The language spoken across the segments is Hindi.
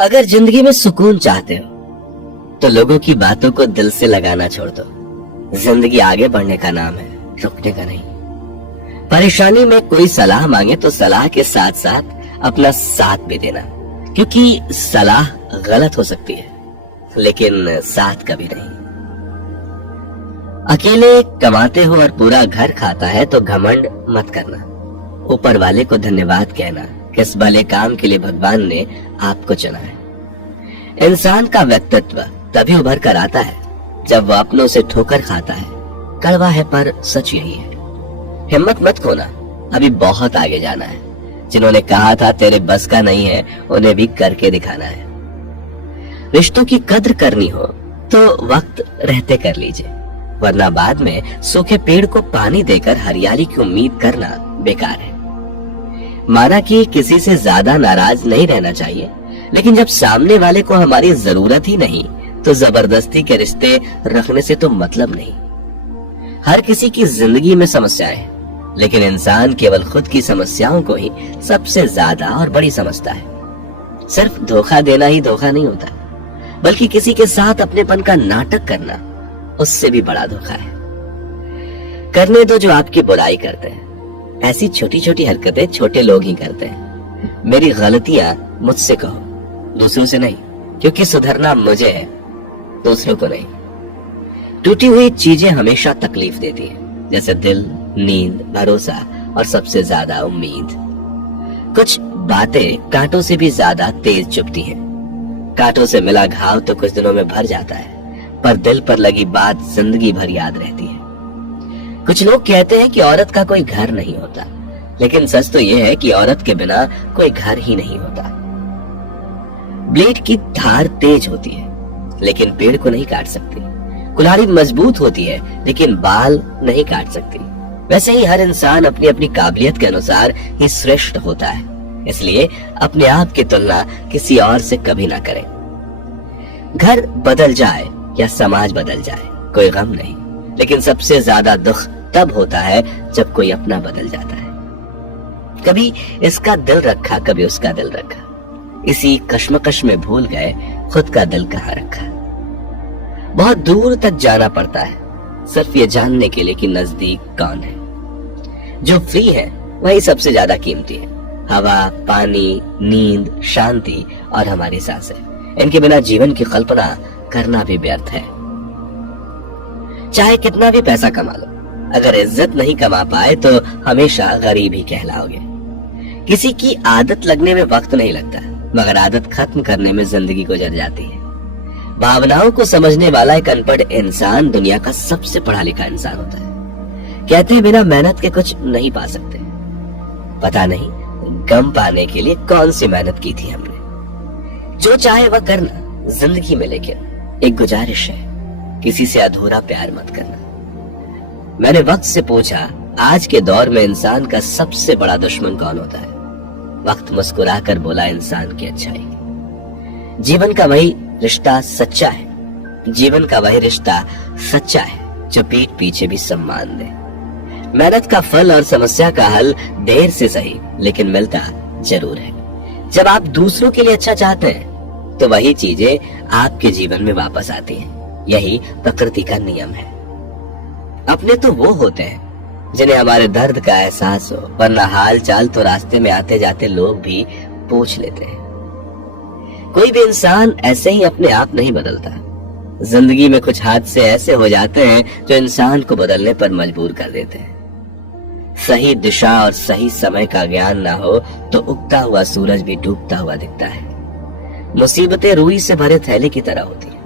अगर जिंदगी में सुकून चाहते हो तो लोगों की बातों को दिल से लगाना छोड़ दो। जिंदगी आगे बढ़ने का नाम है, रुकने का नहीं। परेशानी में कोई सलाह मांगे तो सलाह के साथ साथ अपना साथ भी देना, क्योंकि सलाह गलत हो सकती है लेकिन साथ कभी नहीं। अकेले कमाते हो और पूरा घर खाता है तो घमंड मत करना। ऊपर वाले को धन्यवाद कहना, किस भले काम के लिए भगवान ने आपको चुना है। इंसान का व्यक्तित्व तभी उभर कर आता है जब वह अपनों से ठोकर खाता है। कड़वा है पर सच यही है। हिम्मत मत खोना, अभी बहुत आगे जाना है। जिन्होंने कहा था तेरे बस का नहीं है, उन्हें भी करके दिखाना है। रिश्तों की कद्र करनी हो तो वक्त रहते कर लीजिए, वरना बाद में सूखे पेड़ को पानी देकर हरियाली की उम्मीद करना बेकार है। माना कि किसी से ज्यादा नाराज नहीं रहना चाहिए, लेकिन जब सामने वाले को हमारी जरूरत ही नहीं तो जबरदस्ती के रिश्ते रखने से तो मतलब नहीं। हर किसी की जिंदगी में समस्याएं हैं, लेकिन इंसान केवल खुद की समस्याओं को ही सबसे ज्यादा और बड़ी समझता है। सिर्फ धोखा देना ही धोखा नहीं होता, बल्कि किसी के साथ अपनेपन का नाटक करना उससे भी बड़ा धोखा है। करने दो जो आपकी बुराई करते हैं। ऐसी छोटी छोटी हरकतें छोटे लोग ही करते हैं। मेरी गलतियां मुझसे कहो, दूसरों से नहीं, क्योंकि सुधरना मुझे है, दूसरों को नहीं। टूटी हुई चीजें हमेशा तकलीफ देती है, जैसे दिल, नींद, भरोसा और सबसे ज्यादा उम्मीद। कुछ बातें कांटों से भी ज्यादा तेज चुभती हैं। कांटों से मिला घाव तो कुछ दिनों में भर जाता है, पर दिल पर लगी बात जिंदगी भर याद रहती है। कुछ लोग कहते हैं कि औरत का कोई घर नहीं होता, लेकिन सच तो यह है कि औरत के बिना कोई घर ही नहीं होता। ब्लेड की धार तेज होती है, लेकिन पेड़ को नहीं काट सकती। कुल्हाड़ी मजबूत होती है, लेकिन बाल नहीं काट सकती। वैसे ही हर इंसान अपनी अपनी काबिलियत के अनुसार ही श्रेष्ठ होता है, इसलिए अपने आप की तुलना किसी और से कभी ना करें। घर बदल जाए या समाज बदल जाए कोई गम नहीं, लेकिन सबसे ज्यादा दुख तब होता है जब कोई अपना बदल जाता है। कभी इसका दिल रखा, कभी उसका दिल रखा, इसी कश्मकश में भूल गए खुद का दिल कहाँ रखा। बहुत दूर तक जाना पड़ता है सिर्फ ये जानने के लिए कि नजदीक कौन है। जो फ्री है वही सबसे ज्यादा कीमती है। हवा, पानी, नींद, शांति और हमारी सांसें, इनके बिना जीवन की कल्पना करना भी व्यर्थ है। चाहे कितना भी पैसा कमा लो, अगर इज्जत नहीं कमा पाए तो हमेशा गरीब ही कहलाओगे। किसी की आदत लगने में वक्त नहीं लगता, मगर आदत खत्म करने में जिंदगी गुजर जाती है। भावनाओं को समझने वाला एक अनपढ़ इंसान दुनिया का सबसे पढ़ा लिखा इंसान होता है। कहते हैं बिना मेहनत के कुछ नहीं पा सकते। पता नहीं गम पाने के लिए कौन सी मेहनत की थी हमने। जो चाहे वह करना जिंदगी में, लेकिन एक गुजारिश है, किसी से अधूरा प्यार मत करना। मैंने वक्त से पूछा, आज के दौर में इंसान का सबसे बड़ा दुश्मन कौन होता है? वक्त मुस्कुराकर बोला, इंसान की अच्छाई। जीवन का वही रिश्ता सच्चा है, जीवन का वही रिश्ता सच्चा है जो पीठ पीछे भी सम्मान दे। मेहनत का फल और समस्या का हल देर से सही, लेकिन मिलता जरूर है। जब आप दूसरों के लिए अच्छा चाहते हैं तो वही चीजें आपके जीवन में वापस आती हैं। यही प्रकृति का नियम है। अपने तो वो होते हैं जिन्हें हमारे दर्द का एहसास हो, वरना हाल चाल तो रास्ते में आते जाते लोग भी पूछ लेते हैं। कोई भी इंसान ऐसे ही अपने आप नहीं बदलता। जिंदगी में कुछ हादसे ऐसे हो जाते हैं जो इंसान को बदलने पर मजबूर कर देते हैं। सही दिशा और सही समय का ज्ञान ना हो तो उगता हुआ सूरज भी डूबता हुआ दिखता है। मुसीबतें रुई से भरे थैले की तरह होती है।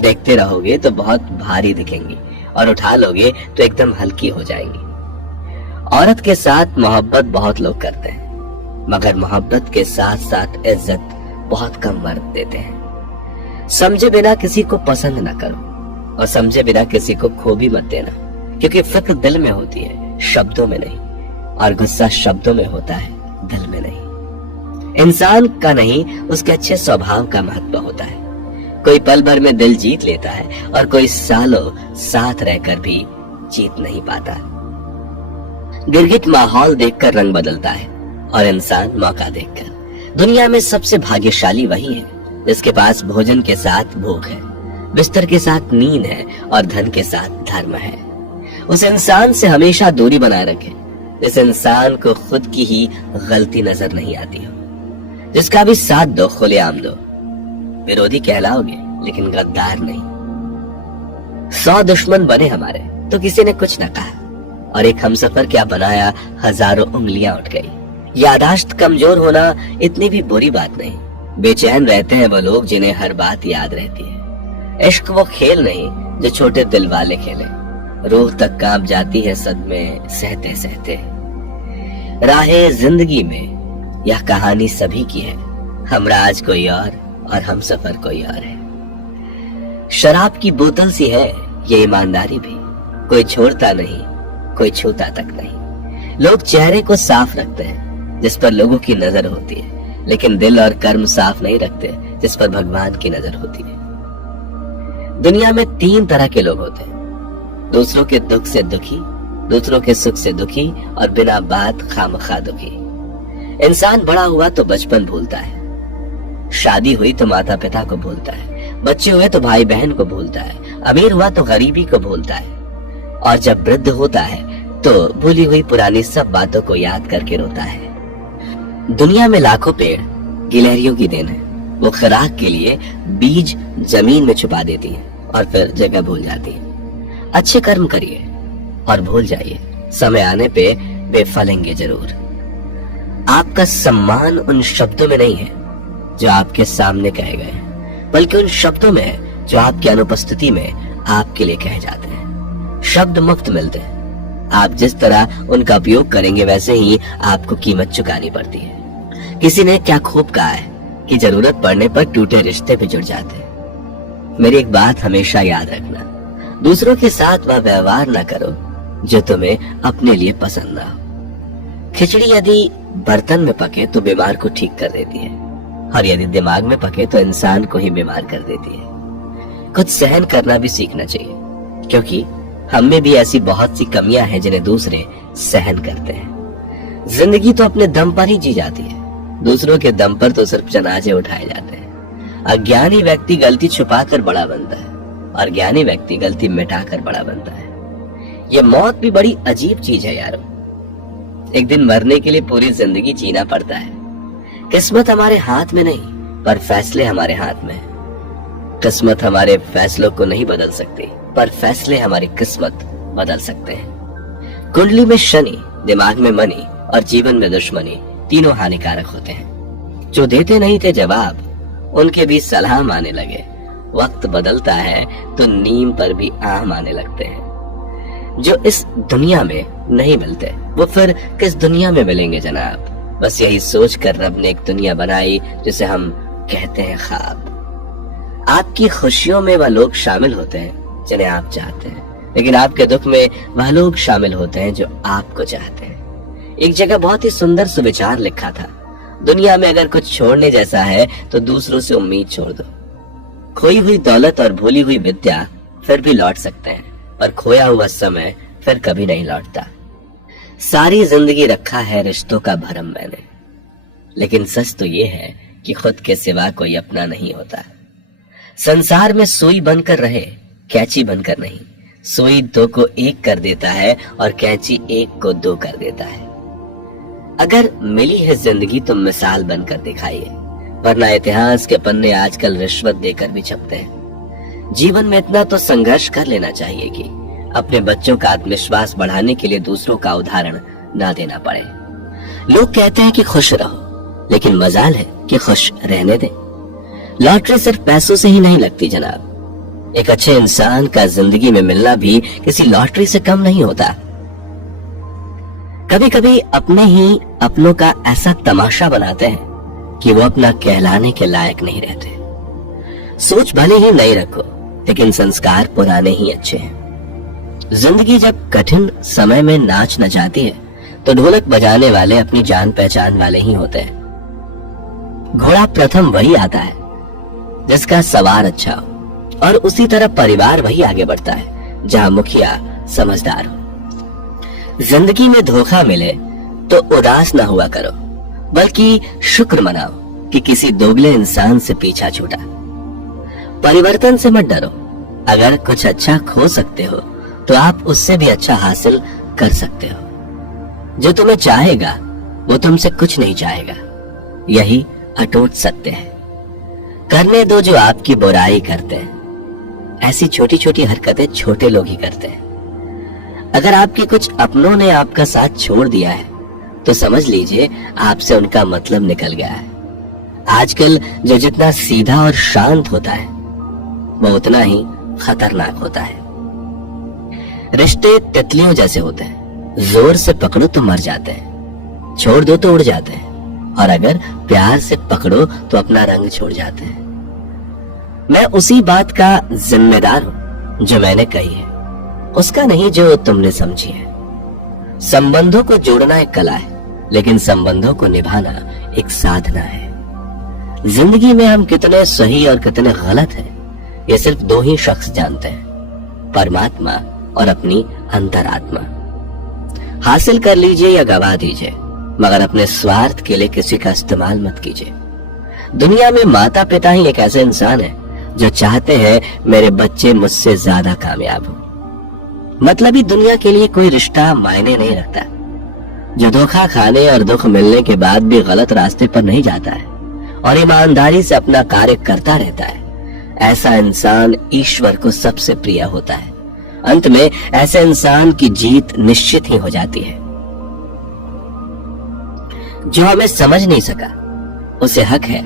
देखते रहोगे तो बहुत भारी दिखेंगी और उठा लोगे तो एकदम हल्की हो जाएंगी। औरत के साथ मोहब्बत बहुत लोग करते हैं, मगर मोहब्बत के साथ साथ इज्जत बहुत कम मर्द देते हैं। समझे बिना किसी को पसंद न करो और समझे बिना किसी को खो भी मत देना, क्योंकि फिक्र दिल में होती है, शब्दों में नहीं, और गुस्सा शब्दों में होता है, दिल में नहीं। इंसान का नहीं, उसके अच्छे स्वभाव का महत्व होता है। कोई पल भर में दिल जीत लेता है और कोई सालों साथ रहकर भी जीत नहीं पाता। गिरगिट माहौल देखकर रंग बदलता है और इंसान मौका देखकर। दुनिया में सबसे भाग्यशाली वही है जिसके पास भोजन के साथ भूख है, बिस्तर के साथ नींद है और धन के साथ धर्म है। उस इंसान से हमेशा दूरी बनाए रखें जिस इंसान को खुद की ही गलती नजर नहीं आती हो, जिसका भी साथ दो खुलेआम दो। विरोधी कहलाओगे लेकिन गद्दार नहीं। 100 दुश्मन बने हमारे तो किसी ने कुछ न कहा, और एक हमसफर क्या बनाया, हजारों उंगलियां उठ गई। यादाश्त कमजोर होना इतनी भी बुरी बात नहीं। बेचैन रहते हैं वो लोग जिन्हें हर बात याद रहती है। इश्क वो खेल नहीं जो छोटे दिल वाले खेले। रूह तक कांप जाती है सदमे सहते सहते। राहे जिंदगी में यह कहानी सभी की है। हमराज कोई और हमसफर कोई और है। शराब की बोतल सी है ये ईमानदारी भी, कोई छोड़ता नहीं, कोई छूता तक नहीं। लोग चेहरे को साफ रखते हैं जिस पर लोगों की नजर होती है, लेकिन दिल और कर्म साफ नहीं रखते जिस पर भगवान की नजर होती है। दुनिया में 3 तरह के लोग होते हैं, दूसरों के दुख से दुखी, दूसरों के सुख से दुखी और बिना बात खामखा दुखी। इंसान बड़ा हुआ तो बचपन भूलता है, शादी हुई तो माता पिता को भूलता है, बच्चे हुए तो भाई बहन को भूलता है, अमीर हुआ तो गरीबी को भूलता है, और जब वृद्ध होता है तो भूली हुई पुरानी सब बातों को याद करके रोता है। दुनिया में लाखों पेड़ गिलहरियों की देन है। वो खुराक के लिए बीज जमीन में छुपा देती है और फिर जगह भूल जाती है। अच्छे कर्म करिए और भूल जाइए, समय आने पे वे फलेंगे जरूर। आपका सम्मान उन शब्दों में नहीं है जो आपके सामने कहे गए, बल्कि उन शब्दों में है जो आपकी अनुपस्थिति में आपके लिए कहे जाते हैं। शब्द मुफ्त मिलते हैं, आप जिस तरह उनका उपयोग करेंगे वैसे ही आपको कीमत चुकानी पड़ती है। किसी ने क्या खूब कहा है कि जरूरत पड़ने पर टूटे रिश्ते भी जुड़ जाते हैं। मेरी एक बात हमेशा याद रखना, दूसरों के साथ वह व्यवहार न करो जो तुम्हें अपने लिए पसंद ना हो। खिचड़ी यदि बर्तन में पके तो बीमार को ठीक कर देती है, और यदि दिमाग में पके तो इंसान को ही बीमार कर देती है। कुछ सहन करना भी सीखना चाहिए, क्योंकि हम में भी ऐसी बहुत सी कमियां हैं जिन्हें दूसरे सहन करते हैं। जिंदगी तो अपने दम पर ही जी जाती है, दूसरों के दम पर तो सिर्फ जनाजे उठाए जाते हैं। अज्ञानी व्यक्ति गलती छुपाकर बड़ा बनता है और ज्ञानी व्यक्ति गलती मिटाकर बड़ा बनता है। ये मौत भी बड़ी अजीब चीज है यारो। एक दिन मरने के लिए पूरी जिंदगी जीना पड़ता है। किस्मत हमारे हाथ में नहीं, पर फैसले हमारे हाथ में है। किस्मत हमारे फैसलों को नहीं बदल सकती, पर फैसले हमारी किस्मत बदल सकते हैं। कुंडली में शनि, दिमाग में मनी और जीवन में दुश्मनी तीनों हानिकारक होते हैं। जो देते नहीं थे जवाब, उनके भी सलाम आने लगे। वक्त बदलता है तो नीम पर भी आम आने लगते हैं। जो इस दुनिया में नहीं मिलते वो फिर किस दुनिया में मिलेंगे जनाब। बस यही सोचकर रब ने एक दुनिया बनाई जिसे हम कहते हैं ख्वाब। आपकी खुशियों में वह लोग शामिल होते हैं जिन्हें आप चाहते हैं, लेकिन आपके दुख में वह लोग शामिल होते हैं जो आपको चाहते हैं। एक जगह बहुत ही सुंदर सुविचार लिखा था, दुनिया में अगर कुछ छोड़ने जैसा है तो दूसरों से उम्मीद छोड़ दो। खोई हुई दौलत और भूली हुई विद्या फिर भी लौट सकते हैं, पर खोया हुआ समय फिर कभी नहीं लौटता। सारी जिंदगी रखा है रिश्तों का भरम मैंने, लेकिन सच तो ये है कि खुद के सिवा कोई अपना नहीं होता। संसार में सुई बनकर रहे, कैंची बनकर नहीं। सुई 2 को 1 कर देता है और कैंची 1 को 2 कर देता है। अगर मिली है जिंदगी तो मिसाल बनकर दिखाइए, वरना इतिहास के पन्ने आजकल रिश्वत देकर भी छपते हैं। जीवन में इतना तो संघर्ष कर लेना चाहिए कि अपने बच्चों का आत्मविश्वास बढ़ाने के लिए दूसरों का उदाहरण ना देना पड़े। लोग कहते हैं कि खुश रहो, लेकिन मजाल है कि खुश रहने दें। लॉटरी सिर्फ पैसों से ही नहीं लगती जनाब। एक अच्छे इंसान का जिंदगी में मिलना भी किसी लॉटरी से कम नहीं होता। कभी कभी अपने ही अपनों का ऐसा तमाशा बनाते हैं कि वो अपना कहलाने के लायक नहीं रहते। सोच भले ही नई रखो, लेकिन संस्कार पुराने ही अच्छे हैं। जिंदगी जब कठिन समय में नाच नचाती है तो ढोलक बजाने वाले अपनी जान पहचान वाले ही होते हैं। घोड़ा प्रथम वही आता है जिसका सवार अच्छा हो, और उसी तरह परिवार वही आगे बढ़ता है जहां मुखिया समझदार हो। जिंदगी में धोखा मिले तो उदास ना हुआ करो, बल्कि शुक्र मनाओ कि किसी दोगले इंसान से पीछा छूटा। परिवर्तन से मत डरो। अगर कुछ अच्छा खो सकते हो तो आप उससे भी अच्छा हासिल कर सकते हो। जो तुम्हें चाहेगा वो तुमसे कुछ नहीं चाहेगा, यही अटूट सत्य है। करने दो जो आपकी बुराई करते हैं। ऐसी छोटी छोटी हरकतें छोटे लोग ही करते हैं। अगर आपके कुछ अपनों ने आपका साथ छोड़ दिया है तो समझ लीजिए आपसे उनका मतलब निकल गया है। आजकल जो जितना सीधा और शांत होता है वो उतना ही खतरनाक होता है। रिश्ते तितलियों जैसे होते हैं, जोर से पकड़ो तो मर जाते हैं, छोड़ दो तो उड़ जाते हैं, और अगर प्यार से पकड़ो तो अपना रंग छोड़ जाते हैं। मैं उसी बात का जिम्मेदार हूं जो मैंने कही है, उसका नहीं जो तुमने समझी है। संबंधों को जोड़ना एक कला है, लेकिन संबंधों को निभाना एक साधना है। जिंदगी में हम कितने सही और कितने गलत हैं ये सिर्फ दो ही शख्स जानते हैं, परमात्मा और अपनी अंतरात्मा। हासिल कर लीजिए या गवा दीजिए, मगर अपने स्वार्थ के लिए किसी का इस्तेमाल मत कीजिए। दुनिया में माता पिता ही एक ऐसे इंसान है जो चाहते हैं मेरे बच्चे मुझसे ज्यादा कामयाब हो। मतलबी दुनिया के लिए कोई रिश्ता मायने नहीं रखता। जो धोखा खाने और दुख मिलने के बाद भी गलत रास्ते पर नहीं जाता है और ईमानदारी से अपना कार्य करता रहता है, ऐसा इंसान ईश्वर को सबसे प्रिय होता है। अंत में ऐसे इंसान की जीत निश्चित ही हो जाती है। जो हमें समझ नहीं सका उसे हक है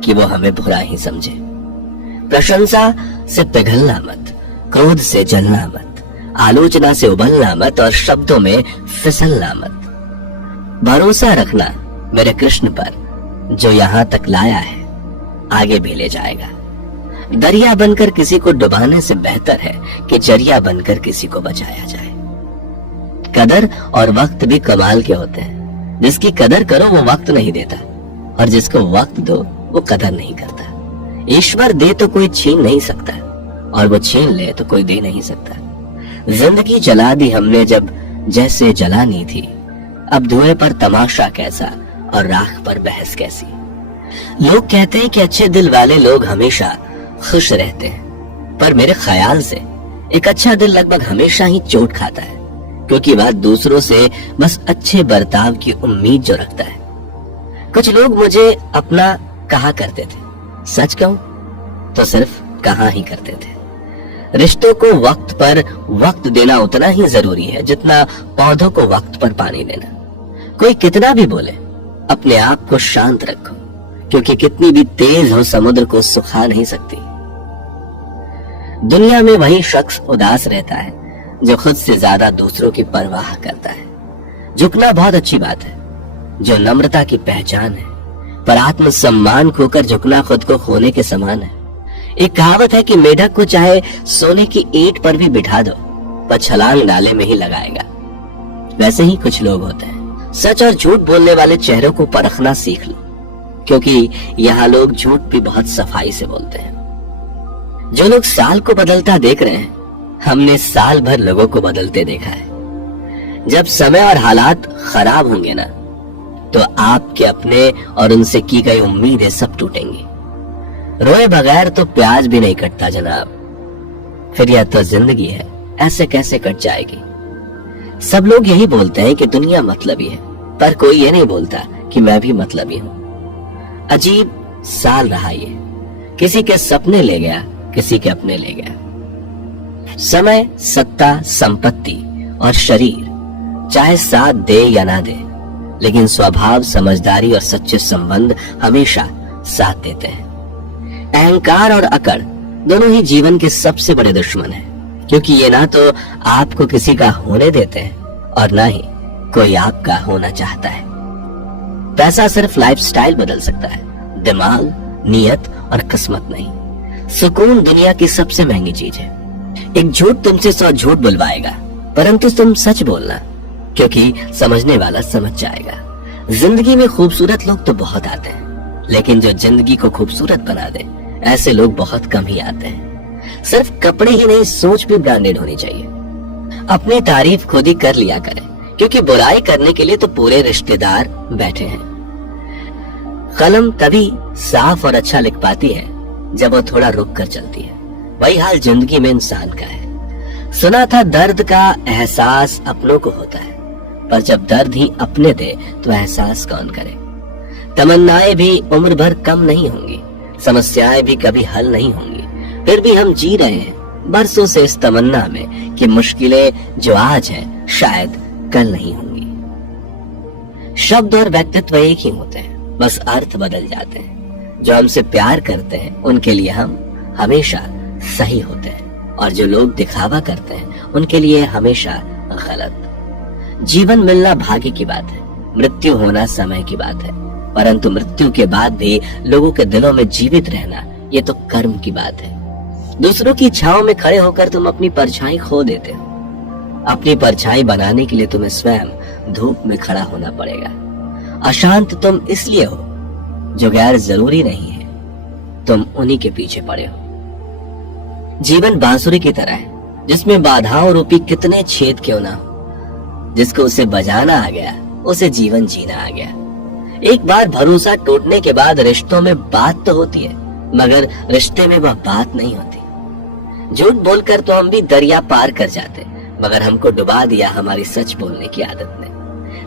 कि वो हमें बुरा ही समझे। प्रशंसा से पिघलना मत, क्रोध से जलना मत, आलोचना से उबलना मत और शब्दों में फिसलना मत। भरोसा रखना मेरे कृष्ण पर, जो यहां तक लाया है आगे भी ले जाएगा। दरिया बनकर किसी को डुबाने से बेहतर है कि जरिया बनकर किसी को बचाया जाए। कदर और वक्त भी कमाल के होते हैं। जिसकी कदर करो वो वक्त नहीं देता, और जिसको वक्त दो वो कदर नहीं करता। ईश्वर दे तो कोई छीन नहीं सकता, और वो छीन ले तो कोई दे नहीं सकता। जिंदगी जला दी हमने जब जैसे जलानी थी, अब धुएं पर तमाशा कैसा और राख पर बहस कैसी। लोग कहते हैं कि अच्छे दिल वाले लोग हमेशा खुश रहते हैं, पर मेरे ख्याल से एक अच्छा दिल लगभग हमेशा ही चोट खाता है, क्योंकि वह दूसरों से बस अच्छे बर्ताव की उम्मीद जो रखता है। कुछ लोग मुझे अपना कहा करते थे, सच कहूं तो सिर्फ कहा ही करते थे। रिश्तों को वक्त पर वक्त देना उतना ही जरूरी है जितना पौधों को वक्त पर पानी देना। कोई कितना भी बोले, अपने आप को शांत रखो, क्योंकि कितनी भी तेज हो समुद्र को सुखा नहीं सकती। दुनिया में वही शख्स उदास रहता है जो खुद से ज्यादा दूसरों की परवाह करता है। झुकना बहुत अच्छी बात है, जो नम्रता की पहचान है, पर आत्मसम्मान खोकर झुकना खुद को खोने के समान है। एक कहावत है कि मेढक को चाहे सोने की ईंट पर भी बिठा दो, पर छलांग डाले में ही लगाएगा। वैसे ही कुछ लोग होते हैं। सच और झूठ बोलने वाले चेहरों को परखना सीख लो, क्योंकि यहाँ लोग झूठ भी बहुत सफाई से बोलते हैं। जो लोग साल को बदलता देख रहे हैं, हमने साल भर लोगों को बदलते देखा है। जब समय और हालात खराब होंगे ना, तो आपके अपने और उनसे की गई उम्मीदें सब टूटेंगी। रोए बगैर तो प्याज भी नहीं कटता जनाब। फिर यह तो जिंदगी है, ऐसे कैसे कट जाएगी। सब लोग यही बोलते हैं कि दुनिया मतलबी है, पर कोई ये नहीं बोलता कि मैं भी मतलबी हूं। अजीब साल रहा ये, किसी के सपने ले गया, किसी के अपने ले गया। समय, सत्ता, संपत्ति और शरीर चाहे साथ दे या ना दे, लेकिन स्वभाव, समझदारी और सच्चे संबंध हमेशा साथ देते हैं। अहंकार और अकड़ दोनों ही जीवन के सबसे बड़े दुश्मन हैं, क्योंकि ये ना तो आपको किसी का होने देते हैं और ना ही कोई आपका होना चाहता है। पैसा सिर्फ लाइफस्टाइल बदल सकता है, दिमाग, नियत और किस्मत नहीं। सुकून दुनिया की सबसे महंगी चीज है। एक झूठ तुमसे 100 झूठ बुलवाएगा, परंतु तुम सच बोलना, क्योंकि समझने वाला समझ जाएगा। जिंदगी में खूबसूरत लोग तो बहुत आते हैं, लेकिन जो जिंदगी को खूबसूरत बना दे, ऐसे लोग बहुत कम ही आते हैं। सिर्फ कपड़े ही नहीं, सोच भी ब्रांडेड होनी चाहिए। अपनी तारीफ खुद ही कर लिया करें, क्योंकि बुराई करने के लिए तो पूरे रिश्तेदार बैठे हैं। कलम तभी साफ और अच्छा लिख पाती है जब वो थोड़ा रुक कर चलती है। वही हाल जिंदगी में इंसान का है। सुना था दर्द का एहसास अपनों को होता है, पर जब दर्द ही अपने दे तो एहसास कौन करे। तमन्नाएं भी उम्र भर कम नहीं होंगी, समस्याएं भी कभी हल नहीं होंगी, फिर भी हम जी रहे हैं बरसों से इस तमन्ना में कि मुश्किलें जो आज हैं शायद कल नहीं होंगी। शब्द और व्यक्तित्व एक ही होते हैं, बस अर्थ बदल जाते हैं। जो हमसे प्यार करते हैं उनके लिए हम हमेशा सही होते हैं, और जो लोग दिखावा करते हैं उनके लिए हमेशा गलत। जीवन मिलना भाग्य की बात है, मृत्यु होना समय की बात है, परंतु मृत्यु के बाद भी लोगों के दिलों में जीवित रहना ये तो कर्म की बात है। दूसरों की छांव में खड़े होकर तुम अपनी परछाई खो देते हो। अपनी परछाई बनाने के लिए तुम्हें स्वयं धूप में खड़ा होना पड़ेगा। अशांत तुम इसलिए हो जो गैर जरूरी नहीं है, तुम उन्हीं के पीछे पड़े हो। जीवन बांसुरी की तरह है जिसमें बाधाओं रूपी कितने छेद क्यों ना हो, जिसको उसे बजाना आ गया उसे जीवन जीना आ गया। एक बार भरोसा टूटने के बाद रिश्तों में बात तो होती है, मगर रिश्ते में वह बात नहीं होती। झूठ बोलकर तो हम भी दरिया पार कर जाते, मगर हमको डुबा दिया हमारी सच बोलने की आदत ने।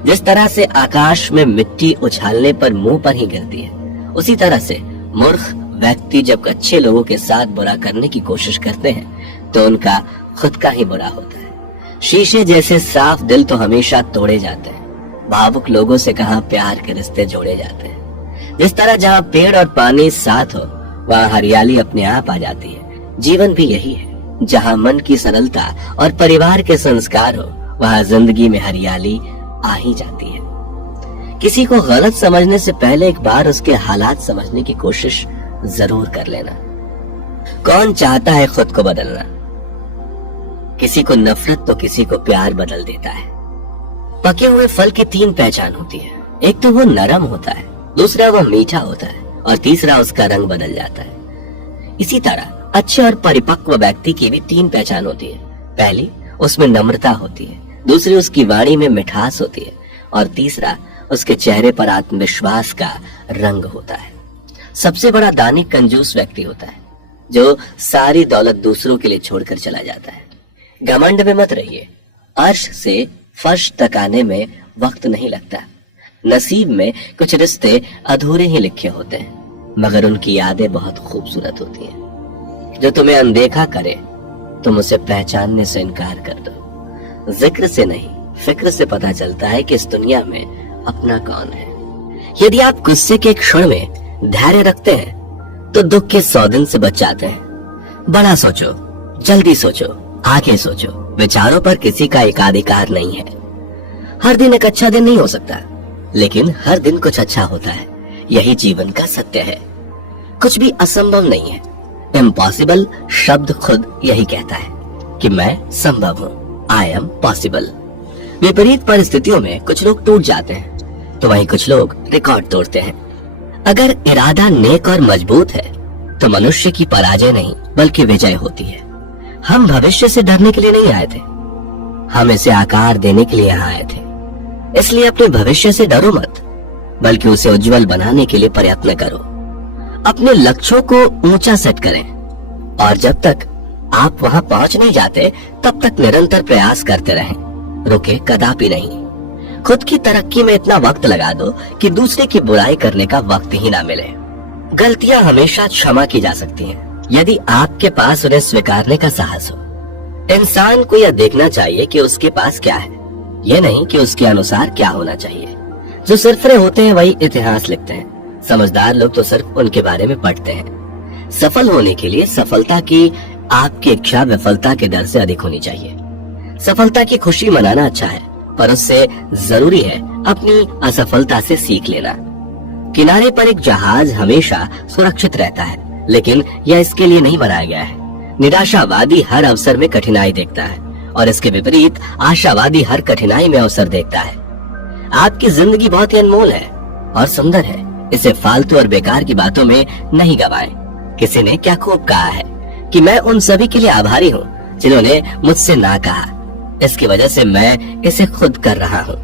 जिस तरह से आकाश में मिट्टी उछालने पर मुंह पर ही गिरती है, उसी तरह से मूर्ख व्यक्ति जब अच्छे लोगों के साथ बुरा करने की कोशिश करते हैं तो उनका खुद का ही बुरा होता है। शीशे जैसे साफ दिल तो हमेशा तोड़े जाते हैं, भावुक लोगों से कहां प्यार के रिश्ते जोड़े जाते हैं। जिस तरह जहां पेड़ और पानी साथ हो वहां हरियाली अपने आप आ जाती है। जीवन भी यही है, जहां मन की सरलता और परिवार के संस्कार हो वहां जिंदगी में हरियाली आ ही जाती है। किसी को गलत समझने से पहले एक बार उसके हालात समझने की कोशिश जरूर कर लेना। कौन चाहता है खुद को बदलना? किसी को नफरत तो किसी को प्यार बदल देता है। पके हुए फल की 3 पहचान होती है, एक तो वो नरम होता है, दूसरा वो मीठा होता है और तीसरा उसका रंग बदल जाता है। इसी तरह अच्छे और परिपक्व व्यक्ति की भी 3 पहचान होती है। पहली, उसमें नम्रता होती है, दूसरी उसकी वाणी में मिठास होती है और तीसरा उसके चेहरे पर आत्मविश्वास का रंग होता है। सबसे बड़ा दानी कंजूस व्यक्ति होता है जो सारी दौलत दूसरों के लिए छोड़कर चला जाता है। घमंड में मत रहिए, अर्श से फर्श तक आने में वक्त नहीं लगता। नसीब में कुछ रिश्ते अधूरे ही लिखे होते हैं, मगर उनकी यादें बहुत खूबसूरत होती हैं। जो तुम्हें अनदेखा करे तुम उसे पहचानने से इनकार कर दो। जिक्र से नहीं, फिक्र से पता चलता है कि इस दुनिया में अपना कौन है। यदि आप गुस्से के क्षण में धैर्य रखते हैं तो दुख के 100 दिन से बच जाते हैं। बड़ा सोचो, जल्दी सोचो, आगे सोचो। विचारों पर किसी का एकाधिकार नहीं है। हर दिन एक अच्छा दिन नहीं हो सकता, लेकिन हर दिन कुछ अच्छा होता है। यही जीवन का सत्य है। कुछ भी असंभव नहीं है। इम्पॉसिबल शब्द खुद यही कहता है कि मैं संभव हूँ, आई एम पॉसिबल। विपरीत परिस्थितियों में कुछ लोग टूट जाते हैं तो वहीं कुछ लोग रिकॉर्ड तोड़ते हैं। अगर इरादा नेक और मजबूत है तो मनुष्य की पराजय नहीं बल्कि विजय होती है। हम भविष्य से डरने के लिए नहीं आए थे, हम इसे आकार देने के लिए यहाँ आए थे। इसलिए अपने भविष्य से डरो मत, बल्कि उसे उज्जवल बनाने के लिए प्रयत्न करो। अपने लक्ष्यों को ऊंचा सेट करें और जब तक आप वहां पहुंच नहीं जाते तब तक निरंतर प्रयास करते रहें, रुके कदापि नहीं। खुद की तरक्की में इतना वक्त लगा दो कि दूसरे की बुराई करने का वक्त ही ना मिले। गलतियां हमेशा क्षमा की जा सकती हैं यदि आपके पास उन्हें स्वीकारने का साहस हो। इंसान को यह देखना चाहिए कि उसके पास क्या है, यह नहीं कि उसके अनुसार क्या होना चाहिए। जो सिरफरे होते हैं वही इतिहास लिखते हैं। समझदार लोग तो सिर्फ उनके बारे में पढ़ते हैं। सफल होने के लिए सफलता की आपकी इच्छा विफलता के डर से अधिक होनी चाहिए। सफलता की खुशी मनाना अच्छा है, पर उससे जरूरी है अपनी असफलता से सीख लेना। किनारे पर एक जहाज हमेशा सुरक्षित रहता है, लेकिन यह इसके लिए नहीं बनाया गया है। निराशावादी हर अवसर में कठिनाई देखता है और इसके विपरीत आशावादी हर कठिनाई में अवसर देखता है। आपकी जिंदगी बहुत ही अनमोल है और सुंदर है, इसे फालतू और बेकार की बातों में नहीं गवाएं। किसी ने क्या खूब कहा है कि मैं उन सभी के लिए आभारी हूँ जिन्होंने मुझसे ना कहा, इसकी वजह से मैं इसे खुद कर रहा हूँ।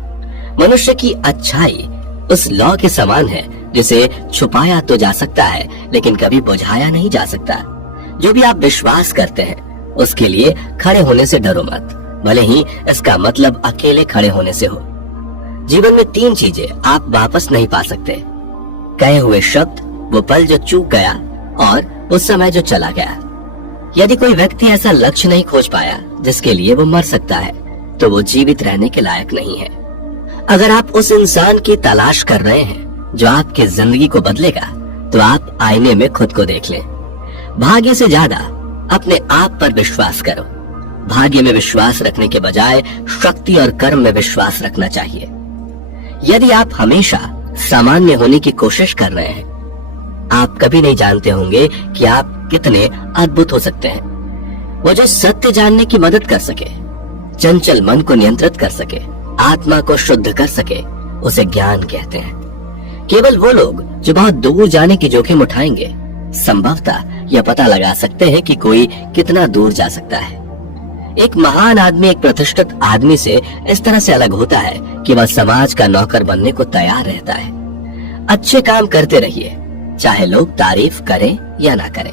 मनुष्य की अच्छाई उस लौ के समान है जिसे छुपाया तो जा सकता है लेकिन कभी बुझाया नहीं जा सकता। जो भी आप विश्वास करते हैं उसके लिए खड़े होने से डरो मत, भले ही इसका मतलब अकेले खड़े होने से हो। जीवन में 3 चीजें आप वापस नहीं पा सकते: कहे हुए शब्द, वो पल जो चूक गया और उस समय जो चला गया। यदि कोई व्यक्ति ऐसा लक्ष्य नहीं खोज पाया जिसके लिए वो मर सकता है तो वो जीवित रहने के लायक नहीं है। अगर आप उस इंसान की तलाश कर रहे हैं जो आपकी जिंदगी को बदलेगा तो आप आईने में खुद को देख लें। भाग्य से ज्यादा अपने आप पर विश्वास करो। भाग्य में विश्वास रखने के बजाय शक्ति और कर्म में विश्वास रखना चाहिए। यदि आप हमेशा सामान्य होने की कोशिश कर रहे हैं, आप कभी नहीं जानते होंगे कि आप कितने अद्भुत हो सकते हैं। वो जो सत्य जानने की मदद कर सके, चंचल मन को नियंत्रित कर सके, आत्मा को शुद्ध कर सके, उसे ज्ञान कहते हैं। केवल वो लोग जो बहुत दूर जाने की जोखिम उठाएंगे संभवतः यह पता लगा सकते हैं कि कोई कितना दूर जा सकता है। एक महान आदमी एक प्रतिष्ठित आदमी से इस तरह से अलग होता है कि वह समाज का नौकर बनने को तैयार रहता है। अच्छे काम करते रहिए, चाहे लोग तारीफ करें या ना करें।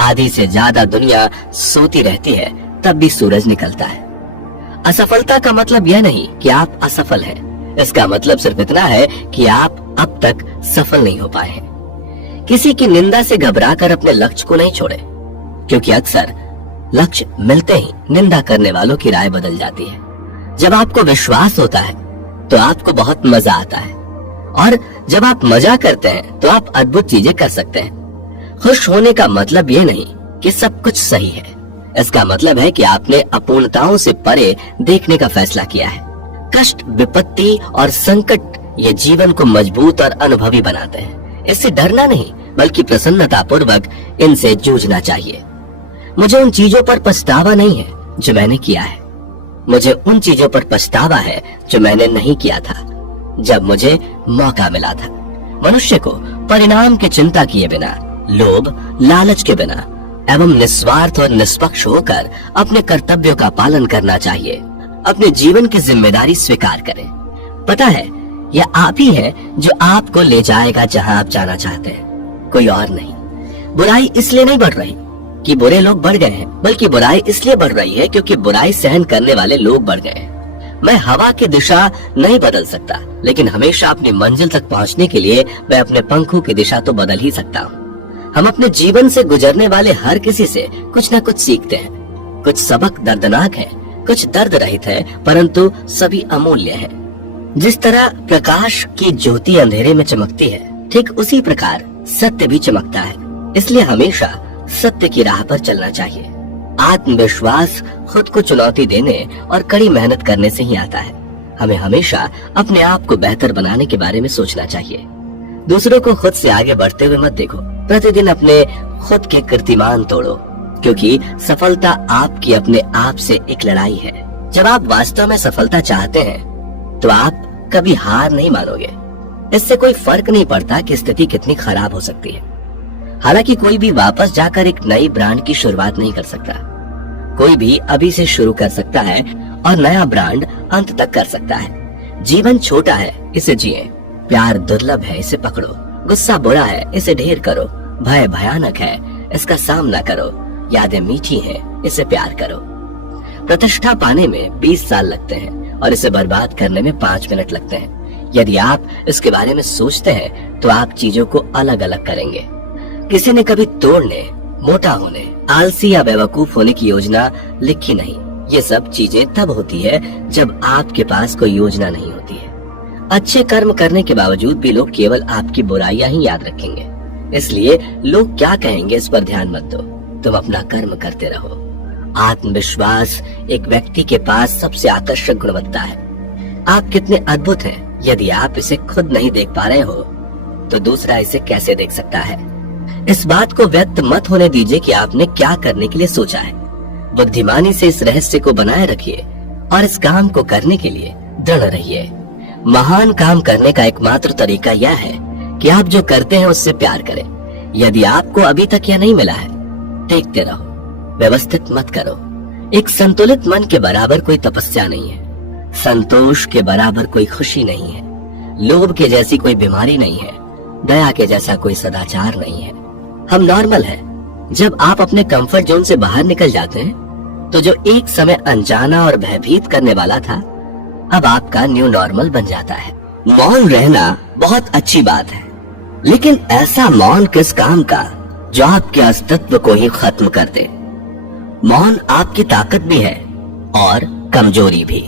आधी से ज्यादा दुनिया सोती रहती है तब भी सूरज निकलता है। असफलता का मतलब यह नहीं कि आप असफल हैं, इसका मतलब सिर्फ इतना है कि आप अब तक सफल नहीं हो पाए हैं। किसी की निंदा से घबराकर अपने लक्ष्य को नहीं छोड़े, क्योंकि अक्सर लक्ष्य मिलते ही निंदा करने वालों की राय बदल जाती है। जब आपको विश्वास होता है तो आपको बहुत मजा आता है, और जब आप मजा करते हैं तो आप अद्भुत चीजें कर सकते हैं। खुश होने का मतलब ये नहीं कि सब कुछ सही है, इसका मतलब है कि आपने अपूर्णताओं से परे देखने का फैसला किया है। कष्ट, विपत्ति और संकट ये जीवन को मजबूत और अनुभवी बनाते हैं। इससे डरना नहीं बल्कि प्रसन्नता पूर्वक इनसे जूझना चाहिए। मुझे उन चीजों पर पछतावा नहीं है जो मैंने किया है, मुझे उन चीजों पर पछतावा है जो मैंने नहीं किया था जब मुझे मौका मिला था। मनुष्य को परिणाम की चिंता किए बिना, लोभ, लालच के बिना एवं निस्वार्थ और निष्पक्ष होकर अपने कर्तव्यों का पालन करना चाहिए। अपने जीवन की जिम्मेदारी स्वीकार करें। पता है, यह आप ही है जो आपको ले जाएगा जहां आप जाना चाहते हैं, कोई और नहीं। बुराई इसलिए नहीं बढ़ रही कि बुरे लोग बढ़ गए हैं, बल्कि बुराई इसलिए बढ़ रही है क्योंकि बुराई सहन करने वाले लोग बढ़ गए हैं। मैं हवा की दिशा नहीं बदल सकता, लेकिन हमेशा अपनी मंजिल तक पहुंचने के लिए मैं अपने पंखों की दिशा तो बदल ही सकता हूँ। हम अपने जीवन से गुजरने वाले हर किसी से कुछ न कुछ सीखते हैं। कुछ सबक दर्दनाक है, कुछ दर्द रहित है, परंतु सभी अमूल्य है। जिस तरह प्रकाश की ज्योति अंधेरे में चमकती है, ठीक उसी प्रकार सत्य भी चमकता है। इसलिए हमेशा सत्य की राह पर चलना चाहिए। आत्मविश्वास खुद को चुनौती देने और कड़ी मेहनत करने से ही आता है। हमें हमेशा अपने आप को बेहतर बनाने के बारे में सोचना चाहिए। दूसरों को खुद से आगे बढ़ते हुए मत देखो। प्रतिदिन अपने खुद के कीर्तिमान तोड़ो, क्योंकि सफलता आपकी अपने आप से एक लड़ाई है। जब आप वास्तव में सफलता चाहते हैं तो आप कभी हार नहीं मानोगे। इससे कोई फर्क नहीं पड़ता कि स्थिति कितनी खराब हो सकती है। हालांकि कोई भी वापस जाकर एक नई ब्रांड की शुरुआत नहीं कर सकता। कोई भी अभी से शुरू कर सकता है और नया ब्रांड अंत तक कर सकता है। जीवन छोटा है, इसे जिए। प्यार दुर्लभ है, इसे पकड़ो। गुस्सा बुरा है, इसे ढेर करो। भय भयानक है, इसका सामना करो। यादें मीठी हैं, इसे प्यार करो। प्रतिष्ठा पाने में 20 साल लगते हैं और इसे बर्बाद करने में 5 मिनट लगते हैं। यदि आप इसके बारे में सोचते हैं तो आप चीजों को अलग अलग करेंगे। किसी ने कभी तोड़ने, मोटा होने, आलसी या बेवकूफ होने की योजना लिखी नहीं। ये सब चीजें तब होती है जब आपके पास कोई योजना नहीं होती है। अच्छे कर्म करने के बावजूद भी लोग केवल आपकी बुराइयां ही याद रखेंगे। इसलिए लोग क्या कहेंगे इस पर ध्यान मत दो, तुम अपना कर्म करते रहो। आत्मविश्वास एक व्यक्ति के पास सबसे आकर्षक गुणवत्ता है। आप कितने अद्भुत हैं, यदि आप इसे खुद नहीं देख पा रहे हो तो दूसरा इसे कैसे देख सकता है। इस बात को व्यक्त मत होने दीजिए कि आपने क्या करने के लिए सोचा है। बुद्धिमानी से इस रहस्य को बनाए रखिए और इस काम को करने के लिए दृढ़ रहिए। महान काम करने का एकमात्र तरीका यह है कि आप जो करते हैं उससे प्यार करें। यदि आपको अभी तक यह नहीं मिला है, देखते रहो, व्यवस्थित मत करो। एक संतुलित मन के बराबर कोई तपस्या नहीं है। संतोष के बराबर कोई खुशी नहीं है। लोभ के जैसी कोई बीमारी नहीं है। दया के जैसा कोई सदाचार नहीं है। हम नॉर्मल है। जब आप अपने कंफर्ट जोन से बाहर निकल जाते हैं तो जो एक समय अनजाना और भयभीत करने वाला था अब आपका न्यू नॉर्मल बन जाता है। मौन रहना बहुत अच्छी बात है, लेकिन ऐसा मौन किस काम का जो आपके अस्तित्व को ही खत्म कर दे। मौन आपकी ताकत भी है और कमजोरी भी।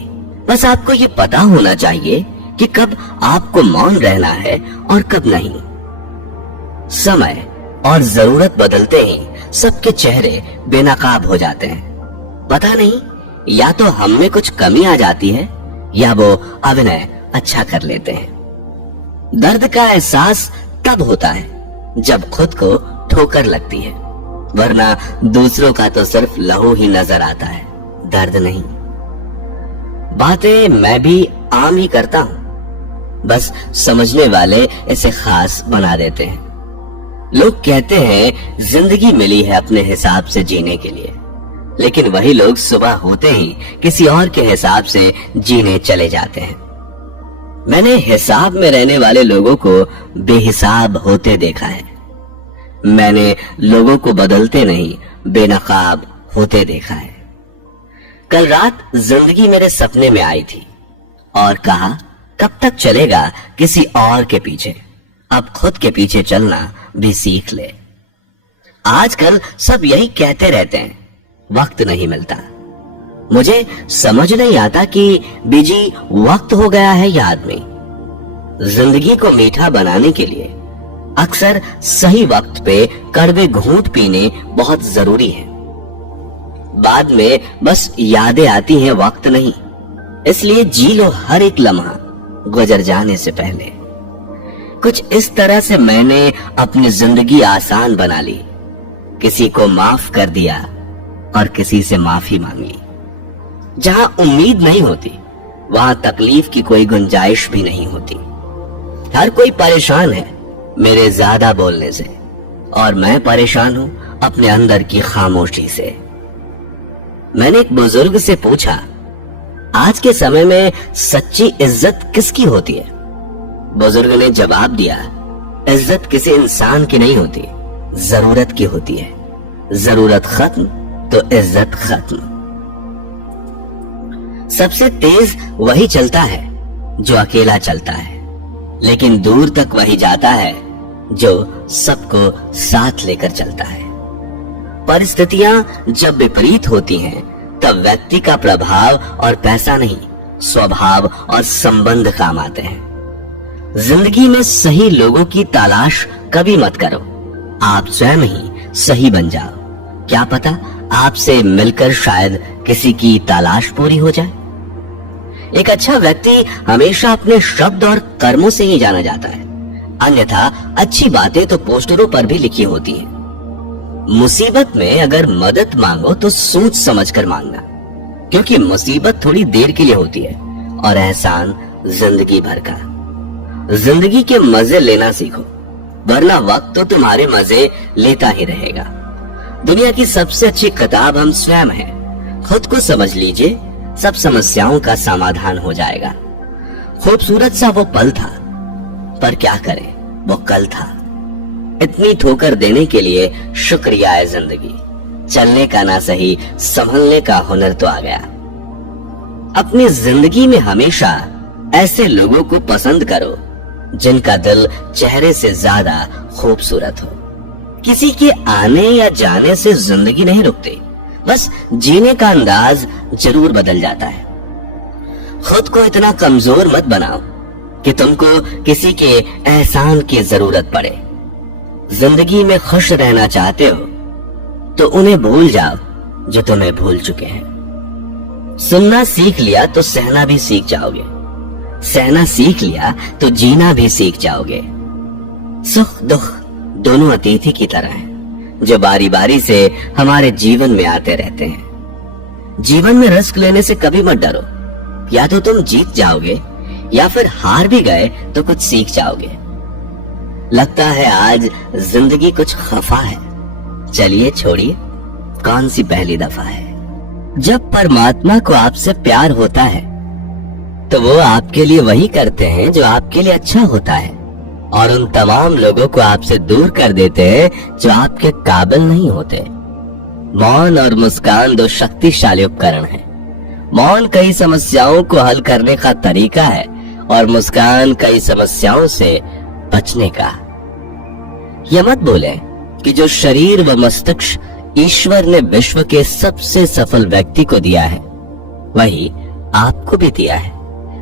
बस आपको ये पता होना चाहिए कि कब आपको मौन रहना है और कब नहीं। समय और जरूरत बदलते ही सबके चेहरे बेनकाब हो जाते हैं। पता नहीं, या तो हम में कुछ कमी आ जाती है या वो अभिनय अच्छा कर लेते हैं। दर्द का एहसास तब होता है जब खुद को ठोकर लगती है, वरना दूसरों का तो सिर्फ लहू ही नजर आता है, दर्द नहीं। बातें मैं भी आम ही करता हूं, बस समझने वाले इसे खास बना देते हैं। लोग कहते हैं जिंदगी मिली है अपने हिसाब से जीने के लिए, लेकिन वही लोग सुबह होते ही किसी और के हिसाब से जीने चले जाते हैं। मैंने हिसाब में रहने वाले लोगों को बेहिसाब होते देखा है। मैंने लोगों को बदलते नहीं बेनकाब होते देखा है। कल रात जिंदगी मेरे सपने में आई थी और कहा कब तक चलेगा किसी और के पीछे, अब खुद के पीछे चलना भी सीख ले। आजकल सब यही कहते रहते हैं, वक्त नहीं मिलता। मुझे समझ नहीं आता कि बिजी वक्त हो गया है या आदमी। जिंदगी को मीठा बनाने के लिए अक्सर सही वक्त पे कड़वे घूंट पीने बहुत जरूरी है। बाद में बस यादें आती हैं, वक्त नहीं। इसलिए जी लो हर एक लम्हा गुजर जाने से पहले। कुछ इस तरह से मैंने अपनी जिंदगी आसान बना ली। किसी को माफ कर दिया और किसी से माफी मांग ली। जहां उम्मीद नहीं होती वहां तकलीफ की कोई गुंजाइश भी नहीं होती। हर कोई परेशान है मेरे ज्यादा बोलने से, और मैं परेशान हूं अपने अंदर की खामोशी से। मैंने एक बुजुर्ग से पूछा, आज के समय में सच्ची इज्जत किसकी होती है? बुजुर्ग ने जवाब दिया, इज्जत किसी इंसान की नहीं होती, जरूरत की होती है। जरूरत खत्म तो इज्जत खत्म। सबसे तेज वही चलता है जो अकेला चलता है, लेकिन दूर तक वही जाता है जो सबको साथ लेकर चलता है। परिस्थितियां जब विपरीत होती हैं तब व्यक्ति का प्रभाव और पैसा नहीं, स्वभाव और संबंध काम आते हैं। जिंदगी में सही लोगों की तलाश कभी मत करो, आप स्वयं ही सही बन जाओ। क्या पता आपसे मिलकर शायद किसी की तलाश पूरी हो जाए। एक अच्छा व्यक्ति हमेशा अपने शब्द और कर्मों से ही जाना जाता है, अन्यथा अच्छी बातें तो पोस्टरों पर भी लिखी होती हैं। मुसीबत में अगर मदद मांगो तो सोच समझकर मांगना, क्योंकि मुसीबत थोड़ी देर के लिए होती है और एहसान जिंदगी भर का। जिंदगी के मजे लेना सीखो, वरना वक्त तो तुम्हारे मजे लेता ही रहेगा। दुनिया की सबसे अच्छी किताब हम स्वयं हैं। खुद को समझ लीजिए, सब समस्याओं का समाधान हो जाएगा। खूबसूरत सा वो पल था, पर क्या करें, वो कल था। इतनी ठोकर देने के लिए शुक्रिया है जिंदगी। चलने का ना सही, संभलने का हुनर तो आ गया। अपनी जिंदगी में हमेशा ऐसे लोगों को पसंद करो जिनका दिल चेहरे से ज्यादा खूबसूरत हो। किसी के आने या जाने से जिंदगी नहीं रुकती, बस जीने का अंदाज जरूर बदल जाता है। खुद को इतना कमजोर मत बनाओ कि तुमको किसी के एहसान की जरूरत पड़े। जिंदगी में खुश रहना चाहते हो तो उन्हें भूल जाओ जो तुम्हें भूल चुके हैं। सुनना सीख लिया तो सहना भी सीख जाओगे, सहना सीख लिया तो जीना भी सीख जाओगे। सुख दुख दोनों अतिथि की तरह हैं, जो बारी बारी से हमारे जीवन में आते रहते हैं। जीवन में रिस्क लेने से कभी मत डरो, या तो तुम जीत जाओगे या फिर हार भी गए तो कुछ सीख जाओगे। लगता है आज जिंदगी कुछ खफा है, चलिए छोड़िए, कौन सी पहली दफा है। जब परमात्मा को आपसे प्यार होता है तो वो आपके लिए वही करते हैं जो आपके लिए अच्छा होता है। और उन तमाम लोगों को आपसे दूर कर देते हैं जो आपके काबिल नहीं होते। मौन और मुस्कान दो शक्तिशाली उपकरण हैं। मौन कई समस्याओं को हल करने का तरीका है और मुस्कान कई समस्याओं से बचने का। यह मत बोलें कि जो शरीर व मस्तिष्क ईश्वर ने विश्व के सबसे सफल व्यक्ति को दिया है वही आपको भी दिया है,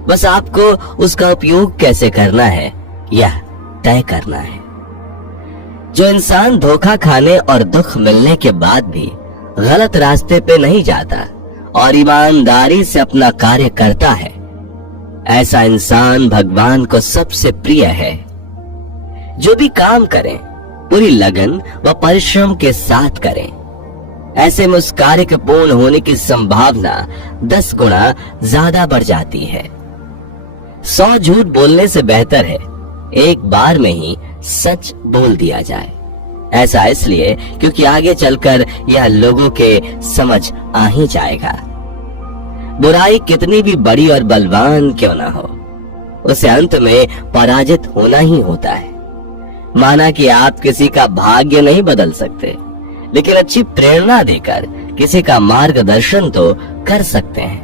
बस आपको उसका उपयोग कैसे करना है यह तय करना है। जो इंसान धोखा खाने और दुख मिलने के बाद भी गलत रास्ते पे नहीं जाता और ईमानदारी से अपना कार्य करता है, ऐसा इंसान भगवान को सबसे प्रिय है। जो भी काम करें पूरी लगन व परिश्रम के साथ करें, ऐसे में उस कार्य के पूर्ण होने की संभावना 10 गुना ज्यादा बढ़ जाती है। 100 झूठ बोलने से बेहतर है एक बार में ही सच बोल दिया जाए। ऐसा इसलिए क्योंकि आगे चलकर यह लोगों के समझ आ ही जाएगा। बुराई कितनी भी बड़ी और बलवान क्यों ना हो, उसे अंत में पराजित होना ही होता है। माना कि आप किसी का भाग्य नहीं बदल सकते, लेकिन अच्छी प्रेरणा देकर किसी का मार्गदर्शन तो कर सकते हैं।